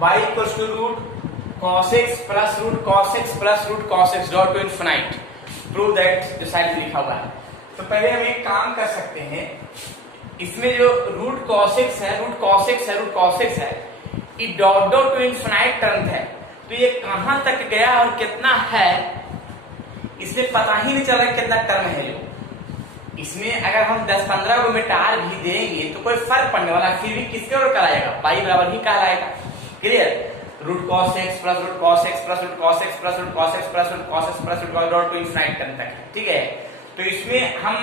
y equals to root cos x plus root cos x plus root cos x dot to infinite. Prove that जो side में लिखा हुआ है। तो पहले हम एक काम कर सकते हैं, इसमें जो रूट cos x है, रूट cos x है, रूट cos x है, ये dot dot to infinite term है। तो ये कहां तक गया और कितना है इसमें पता ही नहीं चल रहा कितना टर्म है। लोग इसमें अगर हम 10-15 को मिटार भी देंगे तो कोई फर्क पड़ने वाला, फिर भी किसके ओर कराएगा, पाई बराबर ही कहलाएगा। Clear? Root cos x plus root cos x plus root cos x plus root cos x plus root cos x plus root dot to infinite term तक है। ठीक है, तो इसमें हम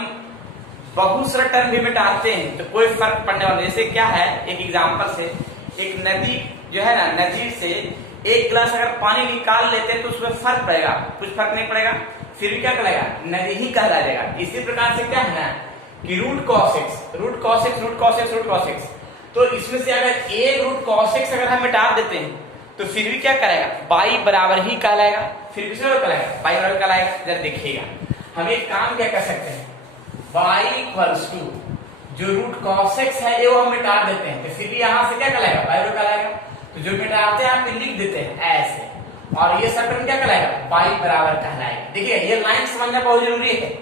बहुत सारा टर्म भी मिटाते हैं तो कोई फर्क पड़ने वाला। जैसे क्या है, एक एग्जांपल से, एक नदी जो है ना, नदी से एक गिलास अगर पानी निकाल लेते हैं तो उसमें फर्क पड़ेगा, कुछ फर्क नहीं पड़ेगा, फिर भी क्या कहलाएगा, नदी ही कहलाएगा। इसी प्रकार से क्या है ना कि root cos x, root cos x, root cos x, root cos x, तो इसमें से अगर एक रूट cos x अगर हम मिटा देते हैं तो फिर भी क्या करेगा, बाई बराबर ही कहलाएगा, फिर भी कहलाएगा, बाई बराबर कहलाएगा। जरा देखिएगा, हम एक काम क्या कर सकते हैं, y इक्वल्स टू जो रूट cos x है वो हम मिटा देते हैं तो फिर भी यहां से क्या कहलाएगा, बाई बराबर कहलाएगा। तो जो मिटाते हैं आप लिख देते हैं ऐसे, और ये सब टर्म क्या कहलाएगा, बाई बराबर कहलाएगा। देखिए ये लाइन समझना बहुत जरूरी है।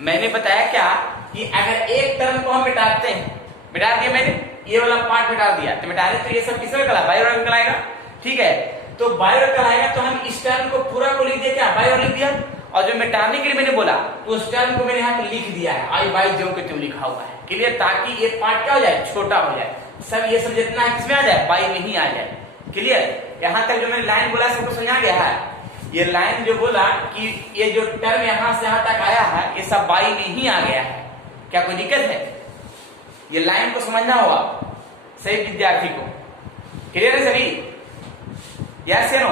मैंने बताया क्या कि अगर एक टर्म को हम मिटाते हैं, मिटा दिया मैंने, ये वाला पार्ट मिटा दिया, तो मिटा दे तो ये सब किस में कहलाएगा, बाई बराबर कहलाएगा। ठीक है, तो बाई बराबर कहलाएगा तो हम इस टर्म को पूरा को लिख दिया, क्या बाई बराबर लिख दिया, और जो मिटाने के लिए मैंने बोला तो उस टर्म को मैंने यहाँ पे लिख दिया है, आई बाई जो कि तुम लिखा हुआ है। क्लियर? ताकि ये पार्ट क्या हो जाए, छोटा हो जाए, सब ये सब जितना है किसमें आ जाए, बाई में ही आ जाए। क्लियर? यहाँ तक जो मैंने लाइन बोला सबको समझा गया है। ये लाइन जो बोला कि ये जो टर्म यहाँ से यहाँ तक आया है ये सब बाई में ही आ गया है, क्या कोई दिक्कत है? ये लाइन को समझना होगा सही विद्यार्थी को। क्लियर है सभी? यस या नो?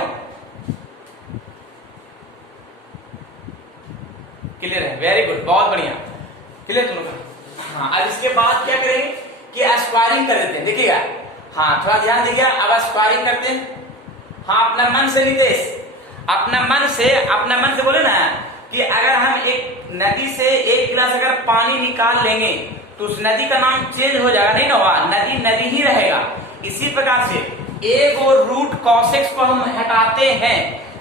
क्लियर है, वेरी गुड, बहुत बढ़िया। क्लियर तुम लोग? हाँ, अब इसके बाद क्या करेंगे कि स्क्वायरिंग कर देते हैं। देखिएगा, हाँ थोड़ा ध्यान दीजिएगा, अब स्क्वायरिंग करते हैं। हाँ, अपना मन से नितेश, अपना मन से बोले ना कि अगर हम एक नदी से एक गिलास अगर पानी निकाल लेंगे तो उस नदी का नाम चेंज हो जाएगा, नहीं ना होगा, नदी नदी ही रहेगा। इसी प्रकार से एक और रूट cos x को हम हटाते हैं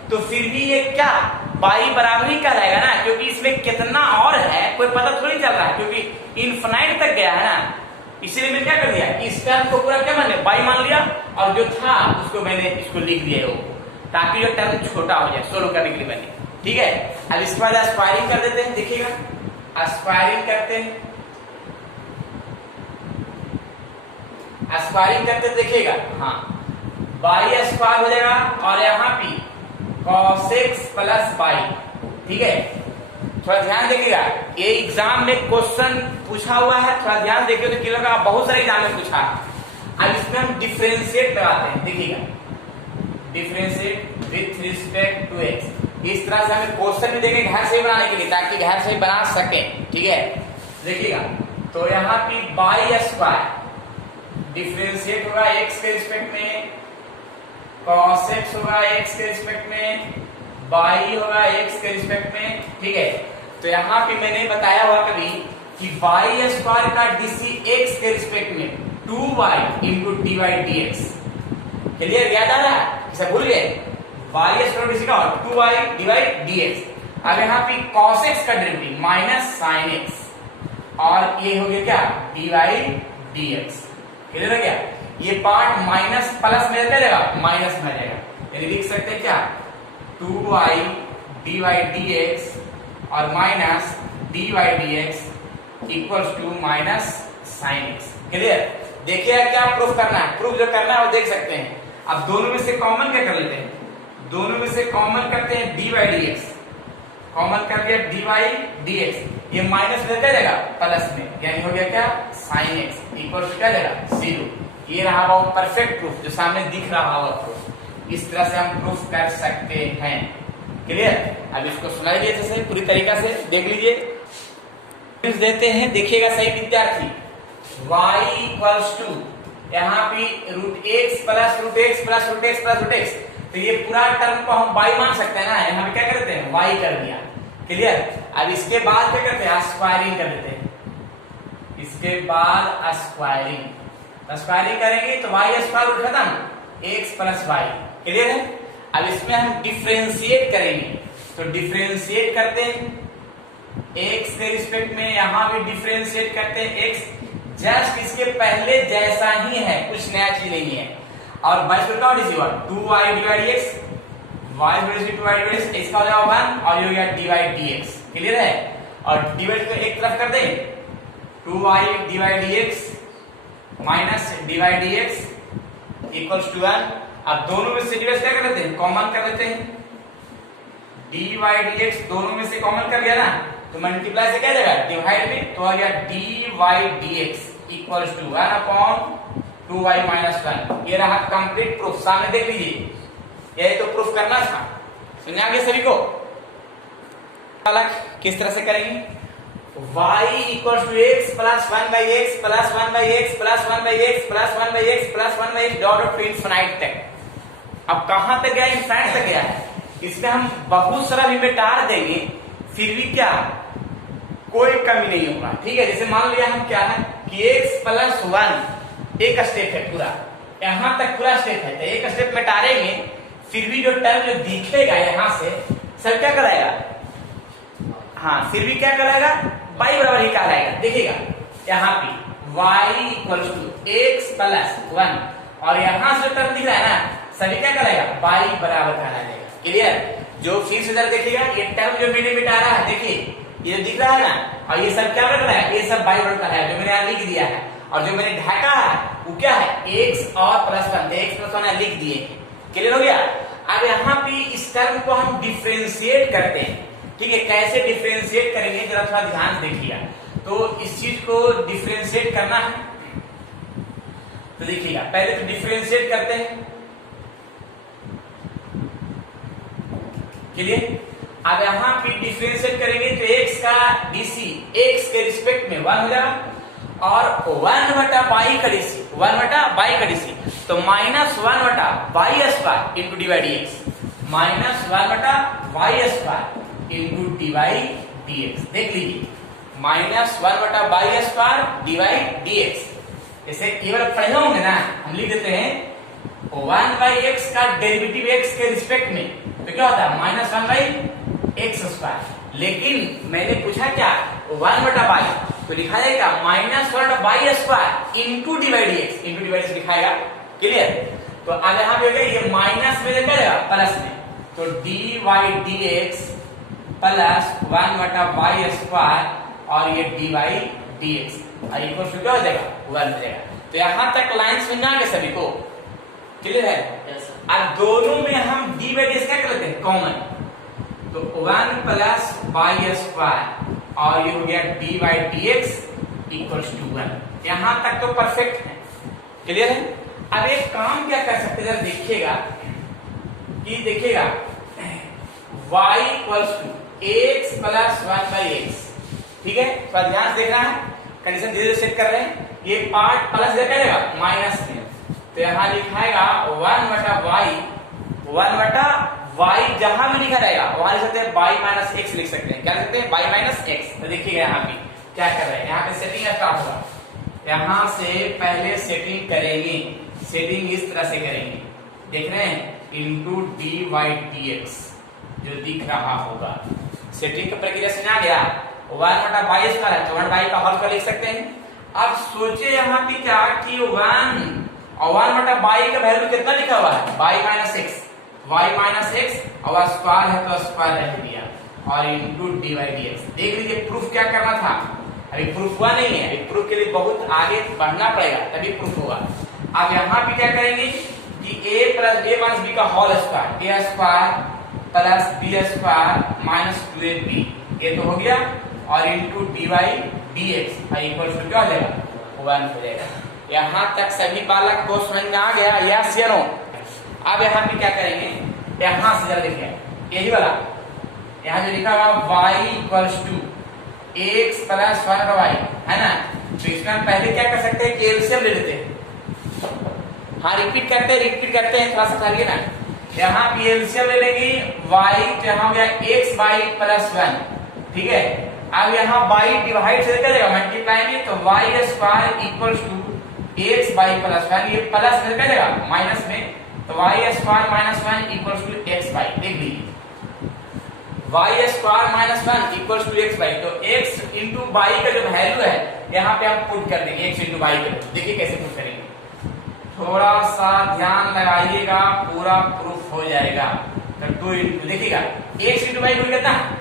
तो फिर भी ये क्या, बाई बराबर ही कहलाएगा ना, क्योंकि इसमें कितना और है कोई पता थोड़ी चल रहा है, क्योंकि इन्फिनाइट तक गया है ना। इसीलिए मैंने क्या कर दिया, इस टर्म को पूरा क्या मान लिया, बाई मान लिया, और जो था उसको मैंने इसको लिख दिया वो, ताकि जो टर्म छोटा हो जाए, सोल्व करने के लिए मैंने। ठीक है, अब इसके बाद स्क्वायरिंग कर देते हैं। देखिएगा, स्क्वायरिंग करते हैं, स्क्वायरिंग करते देखिएगा, हाँ बाई स्क्वायर हो जाएगा और यहाँ पे cos x प्लस बाई। ठीक है, थोड़ा ध्यान देखिएगा, ये एग्जाम में क्वेश्चन पूछा हुआ है, थोड़ा ध्यान देखिए तो क्लियर होगा, बहुत सारे एग्जाम में पूछा है। अब इसमें हम डिफरेंशिएट लगाते हैं। देखिएगा, differentiate with respect to x, इस तरह से हमें क्वेश्चन भी देंगे घर से ही बनाने के लिए, ताकि घर से ही बना सके। ठीक है, देखिएगा, तो यहाँ पे बाई स्क्वायर डिफरेंशिएट होगा x के रिस्पेक्ट में, cos x होगा x के रिस्पेक्ट में, बाई होगा x के रिस्पेक्ट में। ठीक है, तो यहाँ पे मैंने बताया हुआ कभी कि बाई स्क्वायर का डीसी x के रिस्पेक्ट में 2y into d y d x. Clear? याद आ रहा है? इसे भूल गए? बाई स्क्वायर डीसी का 2y d y d x. अब यहाँ पे cos x का डेरिवेटिव माइनस साइन x, और ये हो गया क्या, d y d x. Clear हो गया? ये पार्ट माइनस प्लस में क्या जाएगा, माइनस में आ जाएगा, यानी लिख सकते हैं क्या, 2y d y d x और minus d y d x equals to minus sine x. Clear? देखिए क्या प्रूफ करना है, प्रूफ जो करना है वो देख सकते हैं। अब दोनों में से कॉमन क्या कर लेते हैं, दोनों में से कॉमन करते हैं d y d x, common कर दिया डी वाई डी एक्स, ये माइनस में क्या जाएगा, प्लस में, यानी हो गया क्या, साइन एक्स इक्वल्स क्या जाएगा, 0। ये रहा वो परफेक्ट प्रूफ जो सामने दिख रहा होगा प्रूफ। इस तरह से हम प्रूफ कर सकते हैं। क्लियर? अब इसको सुनाइए जैसे पूरी तरीका से देख लीजिए। देते हैं, देखिएगा सही विद्यार्थी, y इक्वल्स टू यहाँ पे root x plus root x plus root x plus root x, तो ये पूरा टर्म को हम y मान सकते हैं ना, यहाँ पे क्या करते हैं, y कर दिया। क्लियर? अब इसके बाद क्या करते हैं, स्क्वायरिंग कर देते हैं। इसके बाद स्क्वायरिंग करेंगे तो y स्क्वायर रूट खत्म, एक्स प्लस वाई। क्लियर है? अब इसमें हम डिफरेंशिएट करेंगे, तो डिफरेंशिएट करते हैं एक्स के रिस्पेक्ट में, यहां भी डिफरेंशिएट करते हैं एक्स जस्ट इसके पहले जैसा ही है, कुछ नया चीज नहीं है। और बाईस का what is your 2y divide x, y divide 2y divide x का हो जाएगा 1 और ये हो गया डिवाइड dx। क्लियर है? और डिवाइड को एक तरफ कर दें, 2y divide dx minus divide dx equals to 1। अब दोनों में से डिवाइड क्या कर देते हैं, कॉमन कर देते हैं, dy dx दोनों में से कॉमन कर लिया ना, तो मल्टीप्लाई से क्या जाएगा, डिवाइड में, तो आ गया dy dx equals to 1 upon 2y minus 1। ये रहा कंप्लीट प्रूफ, सामने देख लीजिए, यही तो प्रूफ करना था। सुनिए आगे सभी को, अलग किस तरह से करेंगे, y equals to x plus 1 by x plus 1 by x plus 1 by x plus 1 by x plus 1 by x dot to infinite तक। अब कहां तक गया, इनफिनिट तक गया है। इसमें हम बहुत सारा भी मिटार देंगे, फिर भी क्या कोई कमी नहीं होगा। ठीक है, जैसे मान लिया हम क्या है कि x प्लस 1 एक स्टेप है पूरा, यहां तक पूरा स्टेप है, तो एक स्टेप मिटारेंगे, फिर भी जो टर्म जो दिखेगा यहां से सब क्या कराएगा, हाँ फिर भी क्या कराएगा, y बराबर ही कहलाएगा। देखिएगा यहाँ पे y equals to x plus 1 और यहां से टर्म दिख रहा है ना, सभी क्या कराएगा, y बराबर कहलाएगा। क्लियर? जो फिर से जरा देखिएगा, ये टर्म जो मैंने मिटा रहा है, देखिए ये दिख रहा है ना, और ये सब क्या बन रहा है, ये सब y बराबर का है जो मैंने यहाँ लिख दिया है, और जो मैंने ढका है वो क्या है, x और प्लस 1, x प्लस 1 लिख दिए। क्लियर हो गया? अब यहाँ पे इस टर्म को हम डिफरेंशिएट करते हैं। ठीक है, कैसे डिफरेंशिएट करेंगे जरा थोड़ा ध्यान से देखिएगा। तो इस चीज को डिफरेंशिएट करना है, तो देखिएगा पहले तो डिफरेंशिएट करते हैं। क्लियर? अब यहाँ पे डिफरेंशिएट करेंगे तो x का dc x के रिस्पेक्ट में 1 हो जाएगा और 1 बटा y का dc 1 बटा y का dc, तो माइनस 1 बटा y square into d y d x, minus 1 बटा y square into d y d x. देख लीजिए, माइनस 1 बटा y square d y d x. जैसे ये वाला पढ़े होंगे ना, हम लिख देते हैं 1 बाई एक्स का डेरिवेटिव x के रिस्पेक्ट में, तो क्या होता है माइनस 1 बाई एक्स स्क्वायर। लेकिन मैंने पूछा क्या, 1 बटा y, तो लिखा जाएगा माइनस 1 बटा y square into divide x, into divide लिखाएगा। क्लियर? तो अब यहाँ पे हो गया, ये माइनस में क्या जाएगा प्लस में, तो d y d x plus 1 बटा y स्क्वायर और ये d y d x equal to क्या हो जाएगा, 1 हो जाएगा। तो यहाँ तक लाइन समझ में आ गया सभी को? क्लियर है? अब दोनों में हम डी बाई डी एक्स क्या कर लेते हैं, कॉमन, तो 1 प्लस y स्क्वायर और ये हो गया d by d x equals to 1। यहां तक तो परफेक्ट है। क्लियर है? अब एक काम क्या कर सकते हैं, जरा देखिएगा कि देखिएगा y equals to x plus 1 by x. ठीक है, तो ध्यान से देखना है, कंडीशन धीरे धीरे सेट कर रहे हैं। ये पार्ट प्लस क्या करेगा, माइनस में, तो यहाँ लिखाएगा 1 बटा y जहां भी लिखा रहेगा वहां लिख सकते हैं y माइनस एक्स लिख सकते हैं। क्या लिख सकते हैं, y माइनस एक्स। तो देखिएगा यहाँ पे क्या कर रहे हैं, यहाँ पे सेटिंग स्टार्ट होगा। यहाँ से पहले सेटिंग करेंगे, सेटिंग इस तरह से करेंगे, देख रहे हैं, into d y d x जो दिख रहा होगा। सेटिंग की प्रक्रिया से आ गया, 1 बटा y स्क्वायर है तो 1 y का होल स्क्वायर लिख सकते हैं। अब सोचे यहाँ पे क्या कि 1 और 1 बटा y का वैल्यू कितना लिखा हुआ है, y माइनस एक्स और स्क्वायर है तो स्क्वायर रह दिया और into d y d x. देख लीजिए प्रूफ क्या करना था, अभी प्रूफ हुआ नहीं है, अभी प्रूफ के लिए बहुत आगे बढ़ना पड़ेगा तभी प्रूफ होगा। अब यहाँ पे क्या करेंगे कि a plus b minus b का whole square, a square plus b square minus 2ab, ये तो हो गया, और into d y d x equal to क्या हो जाएगा, 1 हो जाएगा। यहाँ तक सभी बालक को समझ में आ गया, यस या नो? अब यहाँ पे क्या करेंगे, यहाँ से जरा देखिए, यही वाला यहाँ जो लिखा हुआ y equals to x plus 1 का y है ना, तो इसमें हम पहले क्या कर सकते हैं कि एलसीएम ले लेते हैं। हाँ रिपीट करते हैं थोड़ा सा करिए ना। यहाँ पे एलसीएम ले लेंगे y, तो यहाँ हो गया x y प्लस 1। ठीक है, अब यहाँ y डिवाइड से क्या जाएगा, मल्टीप्लाई, तो y square equals to x y plus 1, ये प्लस में क्या जाएगा माइनस में, तो y square minus one equals to x y, देख लीजिए y square minus one equals to x y, तो एक्स इंटू बाई का जो वैल्यू है यहाँ पे हम पुट कर देंगे, एक्स इंटू बाई का। देखिए कैसे पुट करेंगे, थोड़ा सा ध्यान लगाइएगा, पूरा प्रूफ हो जाएगा। तो टू इंटू देखिएगा एक्स इंटू बाई पुट करता है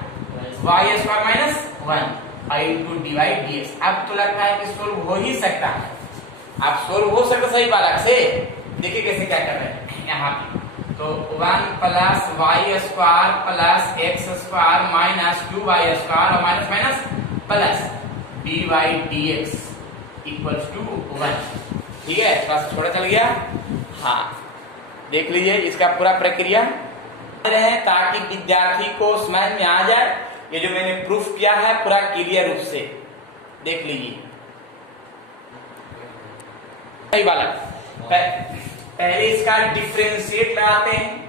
y square minus one I into d y d x. अब तो लगता है कि सोल्व हो ही सकता है, अब सोल्व हो सकता सही बालक से। देखिए कैसे क्या कर रहे हैं यहाँ पे, तो one plus y square plus x square minus two y square और minus minus plus d y d x equals to one. ठीक है, थोड़ा सा छोटा चल गया। हाँ देख लीजिए इसका पूरा प्रक्रिया रहे ताकि विद्यार्थी को समझ में आ जाए। ये जो मैंने प्रूफ किया है पूरा क्लियर रूप से देख लीजिए। सही बालक, पहले इसका डिफरेंशिएट लगाते हैं।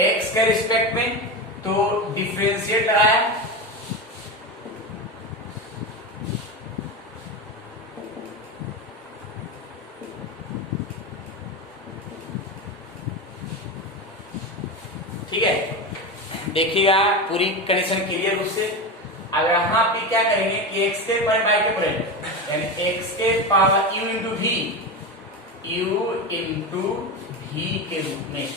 एक्स के रिस्पेक्ट में तो डिफरेंशिएट लगाया, ठीक है। देखिएगा पूरी कंडीशन क्लियर रूप से। अब यहाँ पे क्या करेंगे कि एक्स के पावर बाई के पॉइंट यानी एक्स के power u into v, u into v के रूप में।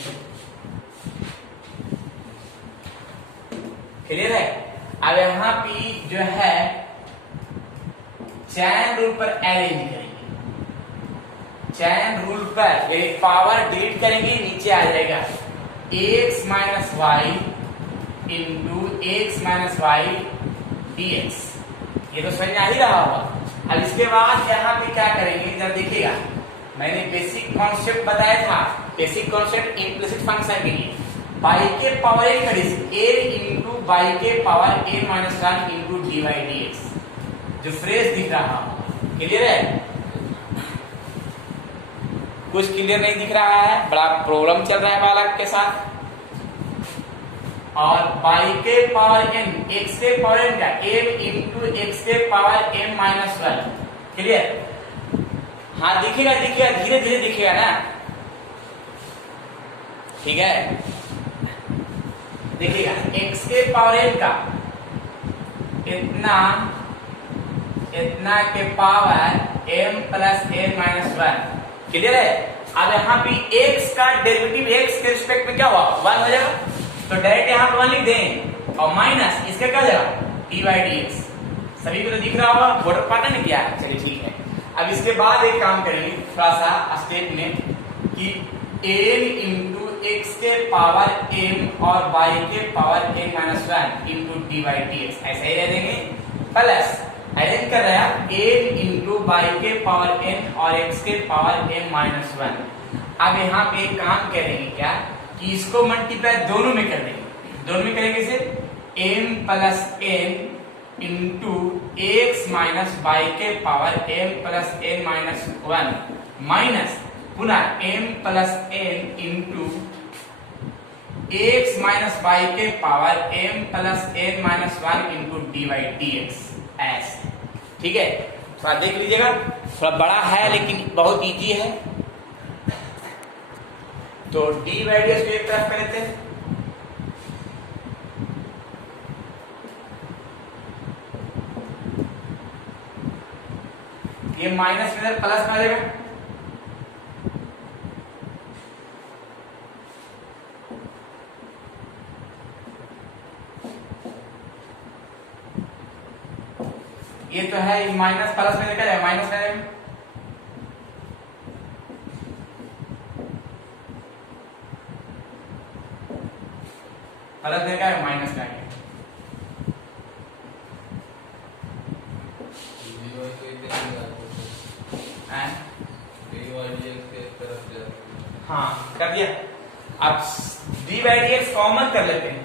क्लियर है। अब यहाँ पे जो है चैन रूल पर अरेंज करेंगे, चैन रूल पर यानी पावर डिलीट करेंगे, नीचे आ जाएगा x minus y into x minus y dx। ये तो समझ में आ ही रहा होगा। अब इसके बाद यहाँ पे क्या करेंगे जरा देखिएगा, मैंने बेसिक कॉन्सेप्ट बताया था, बेसिक कॉन्सेप्ट इम्प्लिसिट फंक्शन के लिए बाई के power a a into y के power a minus one into d y d x, जो फ्रेज दिख रहा होगा। क्लियर है, कुछ क्लियर नहीं दिख रहा है, बड़ा प्रॉब्लम चल रहा है बालक के साथ। और बाई के पावर एन, एक्स के पावर एन का एम इंटू एक्स के power m minus one. Clear. हाँ दिखेगा दिखेगा, धीरे धीरे दिखेगा ना, ठीक है। देखिएगा एक्स के पावर एन का इतना इतना के power m plus n minus one. Clear है। अब यहाँ पे एक्स का डेरिवेटिव एक्स के रिस्पेक्ट में क्या हुआ, वन हो जाएगा, तो डायरेक्ट यहाँ पर वन लिख दें और माइनस इसका क्या हो जाएगा डी वाई डी एक्स। सभी को तो दिख रहा होगा, बॉर्डर पार्ट नहीं किया है, चलिए ठीक है। अब इसके बाद एक काम करेंगे थोड़ा सा स्टेप में कि एन इंटू एक्स के पावर एम और वाई के power n minus one into d y d x, ऐसा ही रह देंगे। प्लस अरेंज कर रहा है एन इंटू वाई के पावर एन और एक्स के पावर एन माइनस वन। अब यहाँ पे एक काम करेंगे क्या कि इसको मल्टीप्लाई दोनों में कर देंगे, दोनों में करेंगे इसे m plus n into x minus y के power m plus n minus one minus पुनः m plus n into x minus y के power m plus n minus one into d y d x ऐसे। ठीक है, थोड़ा देख लीजिएगा, थोड़ा बड़ा है लेकिन बहुत इजी है। तो डी वाई डी एक्स को एक तरफ कर लेते हैं, ये माइनस में प्लस में आ जाएगा, ये तो है माइनस प्लस में क्या जाएगा, माइनस में जाएगा, प्लस में क्या है माइनस में आएगा। हाँ कर दिया। अब d by d x common कर लेते हैं,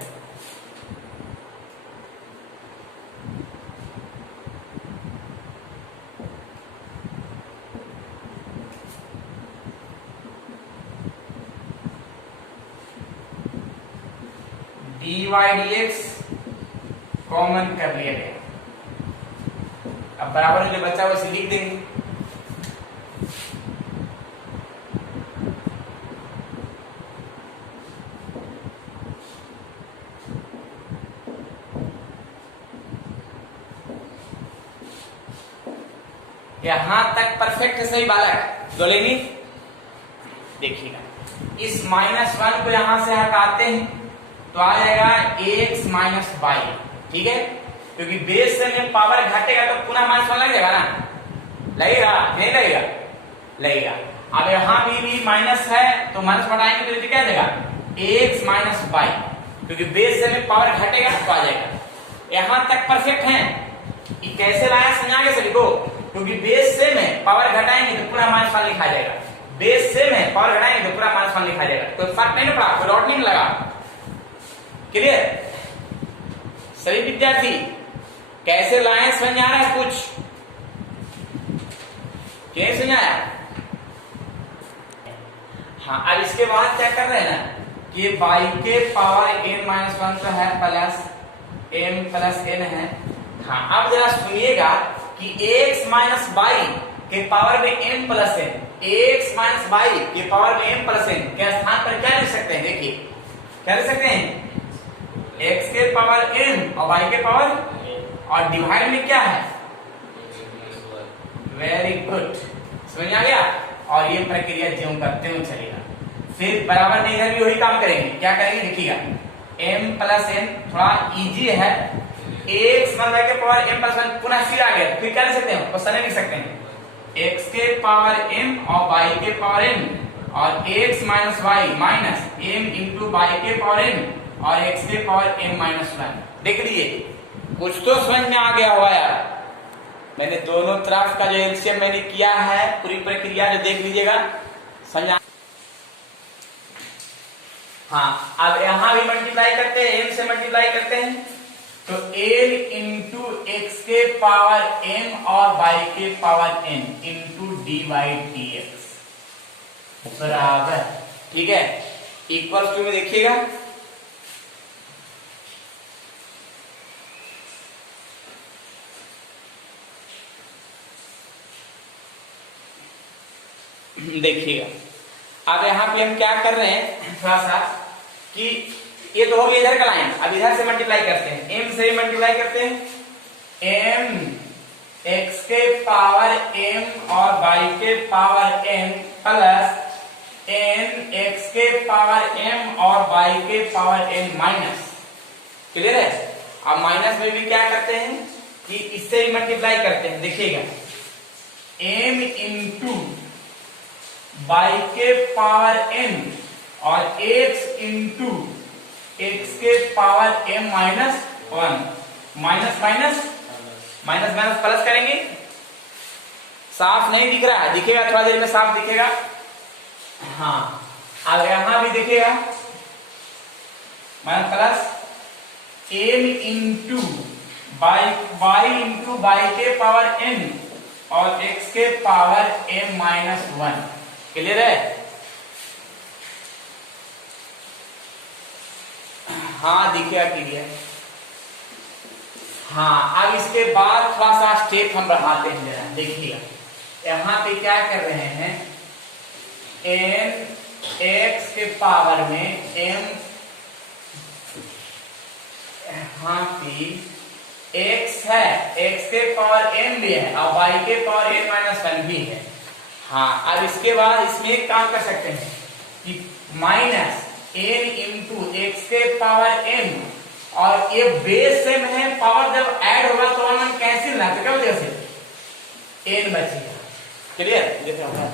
d y d x common कर लिया गया। अब बराबर में जो बचा हुआ इसे लिख देंगे, यहां तक परफेक्ट है सही बालक? बोलेंगे देखिएगा, इस -1 को यहां से हटाते हैं तो आ जाएगा x माइनस वाई, ठीक है, क्योंकि बेस से में पावर घटेगा तो पुनः -1 लग जाएगा ना, लगेगा नहीं लगेगा? लगेगा। अब यहां भी माइनस है तो माइनस हटाएंगे तो क्या देगा? x माइनस वाई, क्योंकि बेस से में पावर घटेगा तो आ जाएगा। यहां तक परफेक्ट है। ये कैसे लाया समझा के सभी को? क्योंकि बेस से में पावर घटाएंगे तो पूरा -1 लिखा जाएगा, बेस से में पावर घटाएंगे तो पूरा -1 लिखा जाएगा। कोई फर्क नहीं पड़ा, कोई डॉट नहीं लगा। क्लियर सभी विद्यार्थी? कैसे लाए समझ आ रहा है? कुछ क्या समझाया? हाँ, अब इसके बाद क्या कर रहे हैं ना कि y के पावर n-1 तो है प्लस m प्लस n है। हाँ, अब जरा सुनिएगा कि x माइनस वाई के पावर में m plus n, x minus y के पावर में m प्लस n के स्थान पर क्या लिख सकते हैं? देखिए क्या लिख सकते हैं? x के पावर m और y के पावर, और डिवाइड में क्या है? वेरी गुड, समझ आ गया। और ये प्रक्रिया ज्यों करते हुए चलेगा। फिर बराबर नहीं, इधर भी वही काम करेंगे। क्या करेंगे देखिएगा, m प्लस n थोड़ा इजी है, x माइनस के पावर m प्लस 1 पुनः फिर आ गया, फिर क्या लिख सकते हैं? क्वेश्चन लिख सकते हैं x के पावर m और y के पावर n, और x minus y minus m into y के पावर n और x के पावर m माइनस 1। देख लीजिए कुछ तो समझ में आ गया हुआ यार। मैंने दोनों तरफ का जो एलसीएम मैंने किया है, पूरी प्रक्रिया जो देख लीजिएगा समझा। हाँ, अब यहां भी मल्टीप्लाई करते हैं, m से मल्टीप्लाई करते हैं तो m इंटू एक्स के पावर m और y के power n into dy dx बराबर, ठीक है, इक्वल टू में देखिएगा देखिएगा। अब यहाँ पे हम क्या कर रहे हैं थोड़ा सा कि ये तो हो गया इधर का लाइन, अब इधर से मल्टीप्लाई करते हैं, m से ही मल्टीप्लाई करते हैं, m x के पावर m और y के power n plus n x के पावर m और y के पावर n माइनस। क्लियर है? अब माइनस में भी क्या करते हैं कि इससे ही मल्टीप्लाई करते हैं। देखिएगा m इंटू y के पावर n और x इंटू x के power m minus 1, minus minus minus minus plus करेंगे। साफ नहीं दिख रहा है? दिखेगा थोड़ा देर में साफ दिखेगा। हाँ, अब यहां भी दिखेगा minus plus m into y into y के पावर n और x के पावर m माइनस 1। क्लियर है? हाँ दिखेगा क्लियर। हाँ, अब इसके बाद थोड़ा सा स्टेप हम बढ़ाते हैं जरा। देखिएगा यहाँ पे क्या कर रहे हैं, n x के पावर में m, यहाँ पे x है, x के पावर m भी है और y के पावर n माइनस 1 भी है। हाँ, अब इसके बाद इसमें एक काम कर सकते हैं कि माइनस n इंटू एक्स के पावर m, और ये बेस सेम है, पावर जब ऐड होगा तो वन कैंसिल ना, तो क्या वजह से n बचेगा। क्लियर? जैसे होगा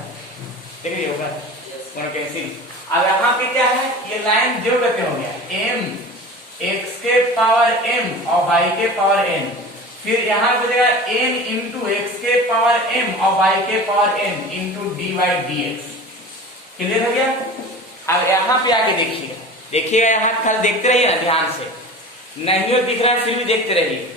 देखिए होगा वन कैंसिल। अब यहाँ पे क्या है, ये लाइन जो कहते हो गया m x के पावर m और y के पावर n, फिर यहाँ हो जाएगा n इंटू एक्स के पावर m और y के power n into dy dx। Clear हो गया? अब यहाँ पे आगे देखिएगा, देखिएगा यहाँ खाली देखते रहिए ना ध्यान से, नहीं हो दिख रहा है फिर भी देखते रहिए।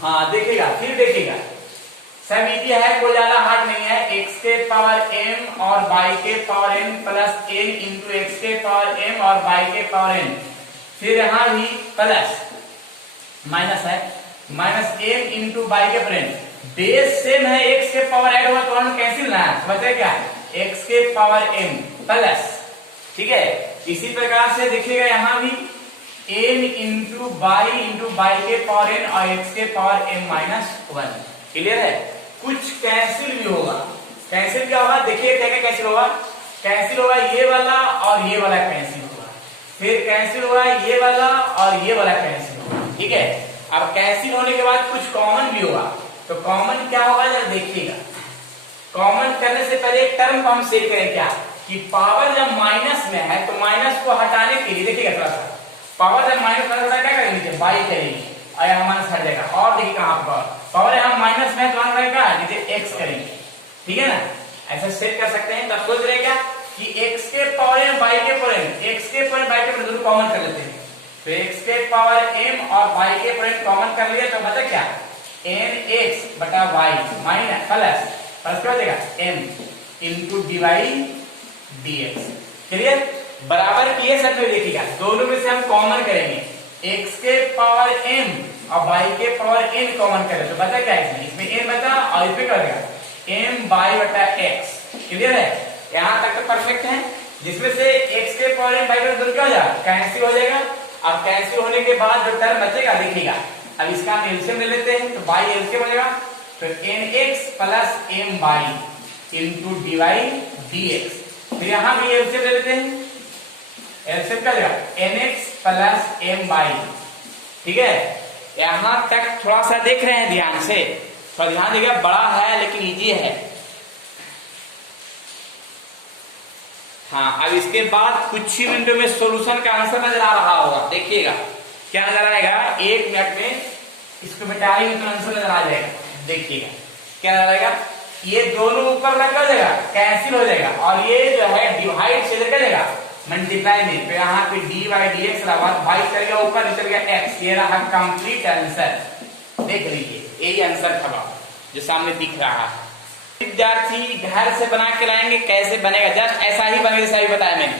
हाँ देखिएगा, फिर देखिएगा, सब इजी है, कोई ज्यादा हार्ड नहीं है। x के पावर m और y के power n plus n into x के पावर m और y के पावर n, फिर यहाँ भी प्लस माइनस है, माइनस m इंटू y के पावर n, बेस सेम है, x के पावर ऐड हुआ तो वन कैंसिल ना, समझे क्या, x के पावर m प्लस, ठीक है। इसी प्रकार से देखिएगा यहाँ भी m इंटू बाई के पावर n और x के पावर m माइनस 1। क्लियर है? कुछ कैंसिल भी होगा। कैंसिल क्या होगा देखिए, क्या कैंसिल होगा? कैंसिल होगा ये वाला और ये वाला कैंसिल होगा, फिर कैंसिल होगा ये वाला और ये वाला कैंसिल होगा। ठीक है, अब कैंसिल होने के बाद कुछ कॉमन भी होगा। तो कॉमन क्या होगा जरा देखिएगा। कॉमन करने से पहले एक टर्म को हम सेट करें, क्या कि पावर जब माइनस में है तो माइनस को हटाने के लिए देखिएगा थोड़ा सा, पावर जब माइनस में है क्या करेंगे? बाई करेंगे और यहाँ माइनस हट जाएगा। और देखिए कहाँ पर पावर यहाँ माइनस में है तो रहेगा नीचे एक्स करेंगे। ठीक है ना, ऐसा सेट कर सकते हैं। तब सोच रहे क्या कि x के पावर m y के पावर n, x के पावर y के पावर दोनों कॉमन कर लेते हैं। तो x के पावर m और y के पावर n कॉमन कर लिया तो बचा क्या? nx बटा y माइनस प्लस क्या हो जाएगा? m into dy dx। Clear? बराबर किए सब में देखिएगा, दोनों में से हम कॉमन करेंगे। x के पावर m और y के पावर n कॉमन करें तो बचा क्या? इसमें n बचा और इसमें क्या हो जाएगा? m by बटा x। क्लियर है? यहाँ तक तो परफेक्ट है। जिसमें से x के पावर m by का दोनों क्या हो जाएगा? कैंसिल हो जाएगा। अब कैंसिल होने के बाद जो टर्म बचेगा देखिएगा, अब इसका हम एलसीएम ले लेते हैं तो बाई एलसीएम हो जाएगा। तो nx plus m by into dy dx। फिर यहाँ भी एलसीएम ले लेते हैं, एलसीएम क्या हो जाएगा? nx plus m by. ठीक है, यहाँ तक थोड़ा सा देख रहे हैं ध्यान से, थोड़ा ध्यान देखिएगा, बड़ा है लेकिन इजी है। हाँ, अब इसके बाद कुछ ही मिनटों में सॉल्यूशन का आंसर नजर आ रहा होगा। देखिएगा क्या नजर आएगा, 1 मिनट में इसको मिटाएंगे तो आंसर नजर आ जाएगा। देखिएगा क्या नजर आएगा, ये दोनों ऊपर लग जाएगा, कैंसिल हो जाएगा और ये जो है डिवाइड से कर जाएगा मल्टीप्लाई में। तो यहाँ पे dy dx रहा, बाई चल गया ऊपर, निकल गया x। ये रहा कंप्लीट आंसर। देख लीजिए, यही आंसर था जो सामने दिख रहा है। विद्यार्थी घर से बना के लाएंगे, कैसे बनेगा जस्ट ऐसा ही बनेगा जैसा भी बताया मैंने।